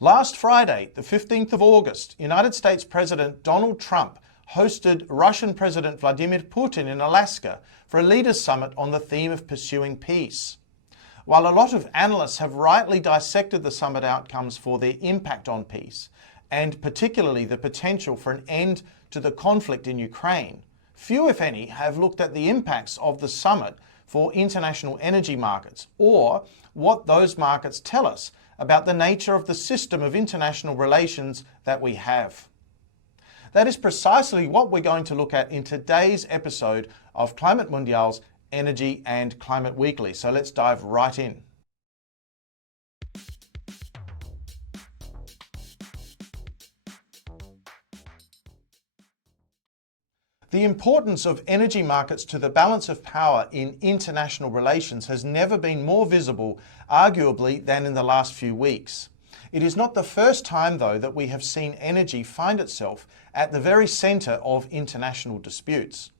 Last Friday, the 15th of August, United States President Donald Trump hosted Russian President Vladimir Putin in Alaska for a leaders' summit on the theme of pursuing peace. While a lot of analysts have rightly dissected the summit outcomes for their impact on peace, and particularly the potential for an end to the conflict in Ukraine, few, if any, have looked at the impacts of the summit for international energy markets, or what those markets tell us about the nature of the system of international relations that we have. That is precisely what we're going to look at in today's episode of Climate Mundial's Energy and Climate Weekly. So let's dive right in. The importance of energy markets to the balance of power in international relations has never been more visible, arguably, than in the last few weeks. It is not the first time, though, that we have seen energy find itself at the very centre of international disputes.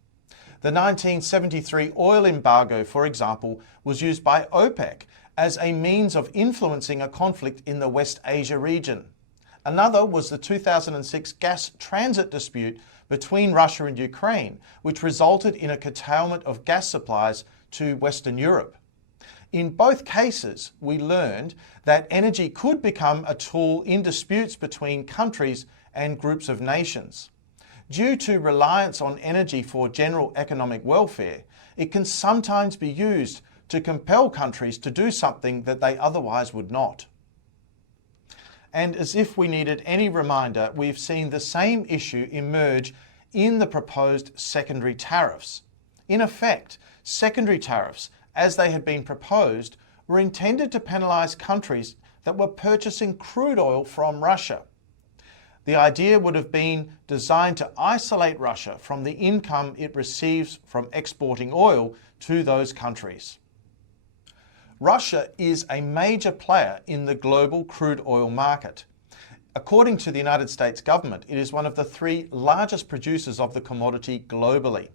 The 1973 oil embargo, for example, was used by OPEC as a means of influencing a conflict in the West Asia region. Another was the 2006 gas transit dispute between Russia and Ukraine, which resulted in a curtailment of gas supplies to Western Europe. In both cases, we learned that energy could become a tool in disputes between countries and groups of nations. Due to reliance on energy for general economic welfare, it can sometimes be used to compel countries to do something that they otherwise would not. And as if we needed any reminder, we've seen the same issue emerge in the proposed secondary tariffs. In effect, secondary tariffs, as they had been proposed, were intended to penalise countries that were purchasing crude oil from Russia. The idea would have been designed to isolate Russia from the income it receives from exporting oil to those countries. Russia is a major player in the global crude oil market. According to the United States government, it is one of the 3 largest producers of the commodity globally.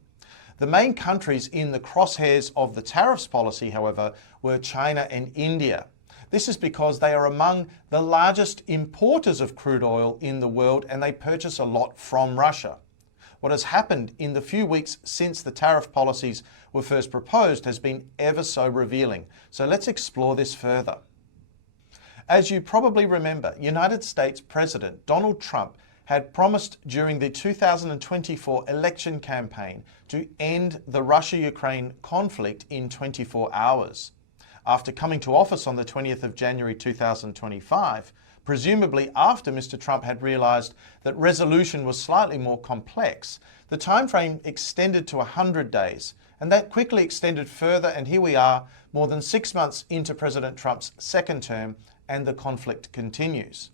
The main countries in the crosshairs of the tariffs policy, however, were China and India. This is because they are among the largest importers of crude oil in the world, and they purchase a lot from Russia. What has happened in the few weeks since the tariff policies were first proposed has been ever so revealing. So let's explore this further. As you probably remember, United States President Donald Trump had promised during the 2024 election campaign to end the Russia-Ukraine conflict in 24 hours. After coming to office on the 20th of January 2025, presumably after Mr. Trump had realised that resolution was slightly more complex, the timeframe extended to 100 days, and that quickly extended further, and here we are, more than 6 months into President Trump's second term, and the conflict continues.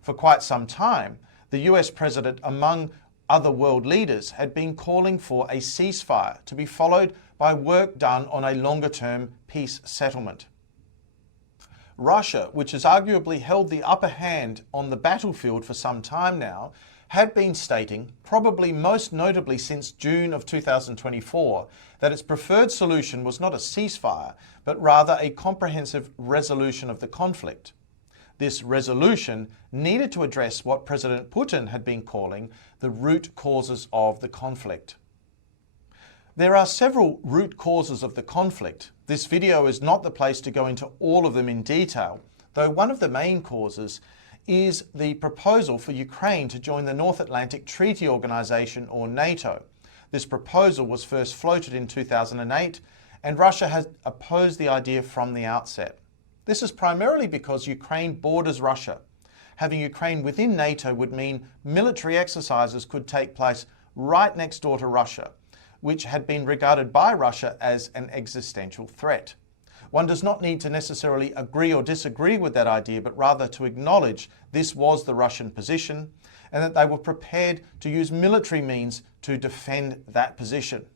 For quite some time, the US president, among other world leaders, had been calling for a ceasefire to be followed by work done on a longer-term peace settlement. Russia, which has arguably held the upper hand on the battlefield for some time now, had been stating, probably most notably since June of 2024, that its preferred solution was not a ceasefire, but rather a comprehensive resolution of the conflict. This resolution needed to address what President Putin had been calling the root causes of the conflict. There are several root causes of the conflict. This video is not the place to go into all of them in detail, though one of the main causes is the proposal for Ukraine to join the North Atlantic Treaty Organization, or NATO. This proposal was first floated in 2008, and Russia has opposed the idea from the outset. This is primarily because Ukraine borders Russia. Having Ukraine within NATO would mean military exercises could take place right next door to Russia, which had been regarded by Russia as an existential threat. One does not need to necessarily agree or disagree with that idea, but rather to acknowledge this was the Russian position and that they were prepared to use military means to defend that position.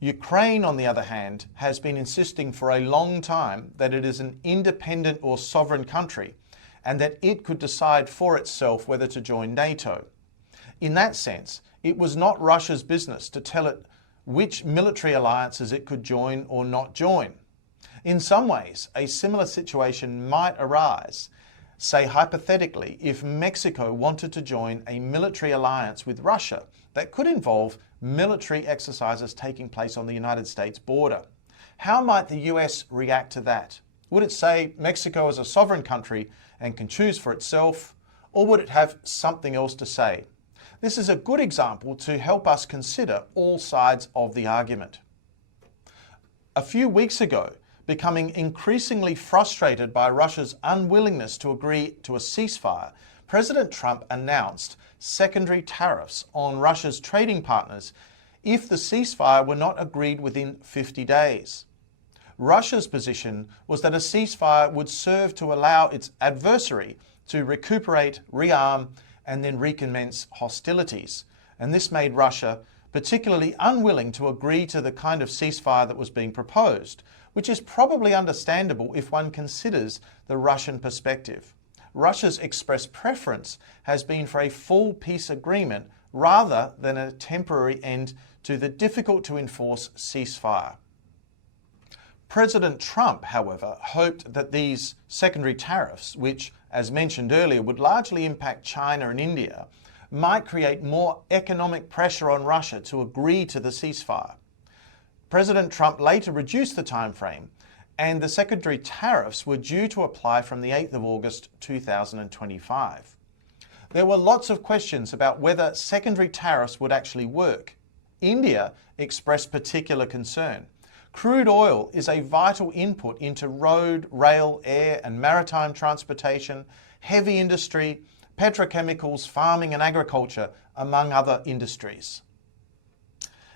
Ukraine, on the other hand, has been insisting for a long time that it is an independent or sovereign country and that it could decide for itself whether to join NATO. In that sense, it was not Russia's business to tell it which military alliances it could join or not join. In some ways, a similar situation might arise. Say hypothetically, if Mexico wanted to join a military alliance with Russia that could involve military exercises taking place on the United States border. How might the US react to that? Would it say Mexico is a sovereign country and can choose for itself, or would it have something else to say? This is a good example to help us consider all sides of the argument. A few weeks ago, becoming increasingly frustrated by Russia's unwillingness to agree to a ceasefire, President Trump announced secondary tariffs on Russia's trading partners if the ceasefire were not agreed within 50 days. Russia's position was that a ceasefire would serve to allow its adversary to recuperate, rearm, and then recommence hostilities. And this made Russia particularly unwilling to agree to the kind of ceasefire that was being proposed, which is probably understandable if one considers the Russian perspective. Russia's expressed preference has been for a full peace agreement rather than a temporary end to the difficult-to-enforce ceasefire. President Trump, however, hoped that these secondary tariffs, which, as mentioned earlier, would largely impact China and India, might create more economic pressure on Russia to agree to the ceasefire. President Trump later reduced the time frame, and the secondary tariffs were due to apply from the 8th of August 2025. There were lots of questions about whether secondary tariffs would actually work. India expressed particular concern. Crude oil is a vital input into road, rail, air and maritime transportation, heavy industry, petrochemicals, farming and agriculture, among other industries.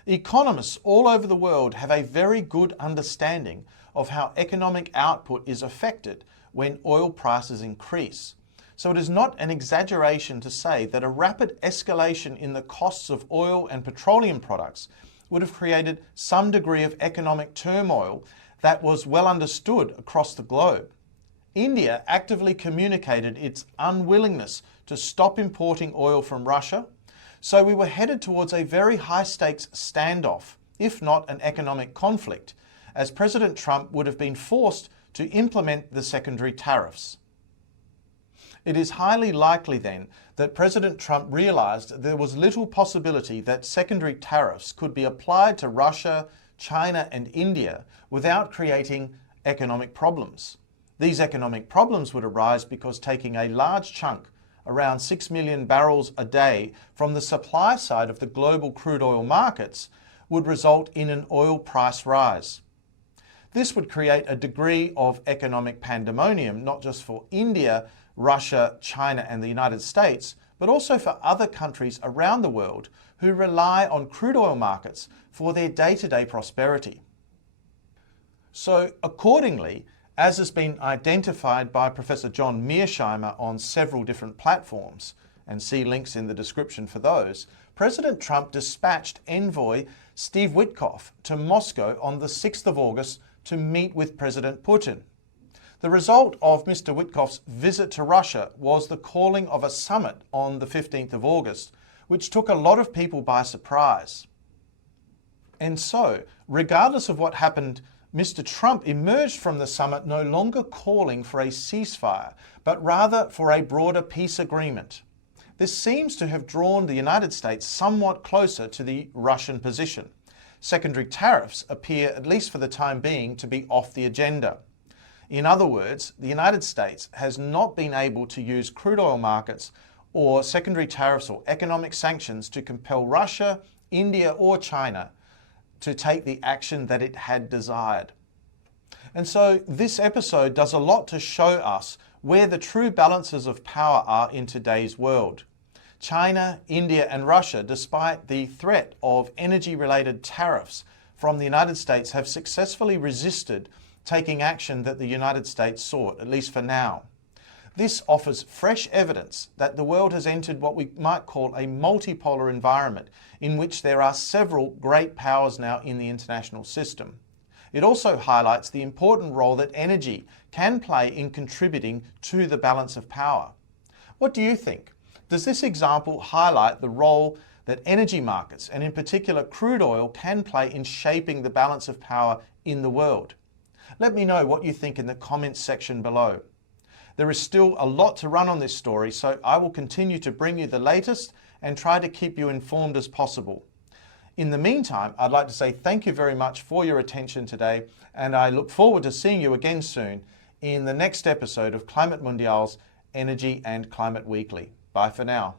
Economists all over the world have a very good understanding of how economic output is affected when oil prices increase. So it is not an exaggeration to say that a rapid escalation in the costs of oil and petroleum products would have created some degree of economic turmoil that was well understood across the globe. India actively communicated its unwillingness to stop importing oil from Russia, so we were headed towards a very high-stakes standoff, if not an economic conflict, as President Trump would have been forced to implement the secondary tariffs. It is highly likely then that President Trump realized there was little possibility that secondary tariffs could be applied to Russia, China and India without creating economic problems. These economic problems would arise because taking a large chunk, around 6 million barrels a day, from the supply side of the global crude oil markets would result in an oil price rise. This would create a degree of economic pandemonium, not just for India, Russia, China and the United States, but also for other countries around the world who rely on crude oil markets for their day-to-day prosperity. So accordingly, as has been identified by Professor John Mearsheimer on several different platforms, and see links in the description for those, President Trump dispatched envoy Steve Witkoff to Moscow on the 6th of August to meet with President Putin. The result of Mr. Witkoff's visit to Russia was the calling of a summit on the 15th of August, which took a lot of people by surprise. And so, regardless of what happened, Mr. Trump emerged from the summit no longer calling for a ceasefire, but rather for a broader peace agreement. This seems to have drawn the United States somewhat closer to the Russian position. Secondary tariffs appear, at least for the time being, to be off the agenda. In other words, the United States has not been able to use crude oil markets or secondary tariffs or economic sanctions to compel Russia, India or China to take the action that it had desired. And so this episode does a lot to show us where the true balances of power are in today's world. China, India and Russia, despite the threat of energy-related tariffs from the United States, have successfully resisted taking action that the United States sought, at least for now. This offers fresh evidence that the world has entered what we might call a multipolar environment in which there are several great powers now in the international system. It also highlights the important role that energy can play in contributing to the balance of power. What do you think? Does this example highlight the role that energy markets, and in particular crude oil, can play in shaping the balance of power in the world? Let me know what you think in the comments section below. There is still a lot to run on this story, so I will continue to bring you the latest and try to keep you informed as possible. In the meantime, I'd like to say thank you very much for your attention today, and I look forward to seeing you again soon in the next episode of Climate Mundial's Energy and Climate Weekly. Bye for now.